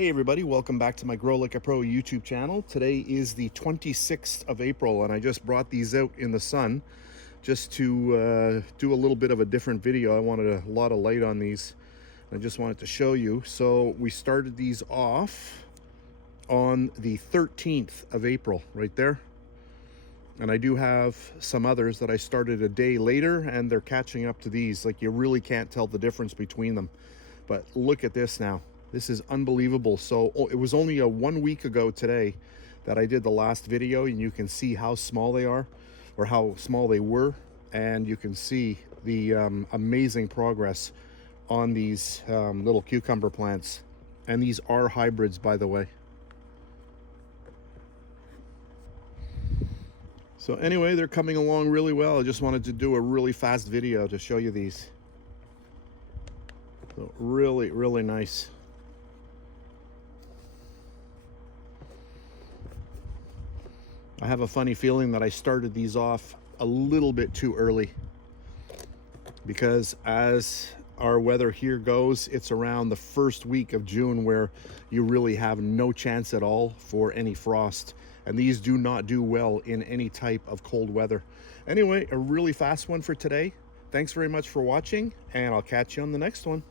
Hey everybody, welcome back to my Grow Like a Pro YouTube channel. Today is the 26th of April and I just brought these out in the sun just to do a little bit of a different video. I wanted a lot of light on these. I just wanted to show you. So we started these off on the 13th of April right there. And I do have some others that I started a day later and they're catching up to these. Like, you really can't tell the difference between them. But look at this now. This is unbelievable. So it was only a 1 week ago today that I did the last video, and you can see how small they are, or how small they were, and you can see the amazing progress on these little cucumber plants. And these are hybrids, by the way. So anyway, they're coming along really well. I just wanted to do a really fast video to show you these. So really nice. I have a funny feeling that I started these off a little bit too early, because as our weather here goes, it's around the first week of June where you really have no chance at all for any frost, and these do not do well in any type of cold weather. Anyway, a really fast one for today. Thanks very much for watching, and I'll catch you on the next one.